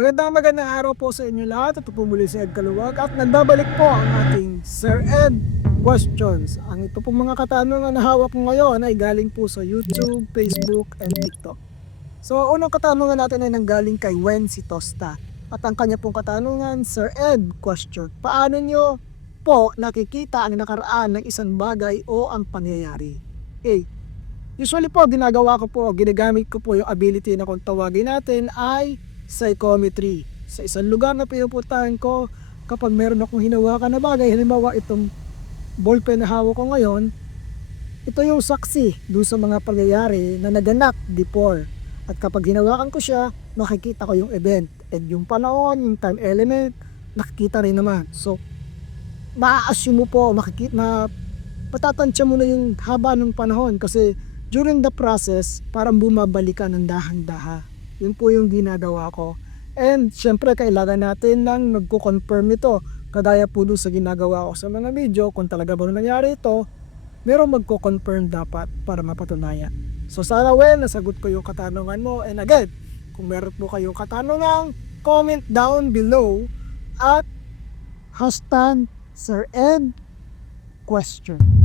Magandang araw po sa inyo lahat. Ito po muli si Ed Kaluwag at nagbabalik po ang ating Sir Ed Questions. Ang ito pong mga katanungan na hawak ko ngayon ay galing po sa YouTube, Facebook, and TikTok. So, unang katanungan natin ay nanggaling kay Wen si Tosta. At ang kanya pong katanungan, Sir Ed Question, paano nyo po nakikita ang nakaraan ng isang bagay o ang pangyayari? A. Usually po, ginagamit ko po yung ability na kung tawagin natin ay psychometry. Sa isang lugar na pinupuntahan ko, kapag meron akong hinawakan na bagay, halimbawa itong ballpen na hawak ko ngayon, ito yung saksi doon sa mga pangyayari na naganap before. At kapag hinawakan ko siya, makikita ko yung event. And yung panahon, yung time element, nakikita rin naman. So, maa-assume mo po, matatansya mo na yung haba ng panahon kasi during the process, parang bumabalik ka ng dahan-daha. Yun po yung ginagawa ko. And syempre kailangan natin lang nagko-confirm ito. Kadaya po doon sa ginagawa ko sa mga video, kung talaga ba nangyari ito, merong magko-confirm dapat para mapatunayan. So sana nasagot ko yung katanungan mo. And again, kung meron po kayong katanungan, comment down below at hashtag Sir Ed Question.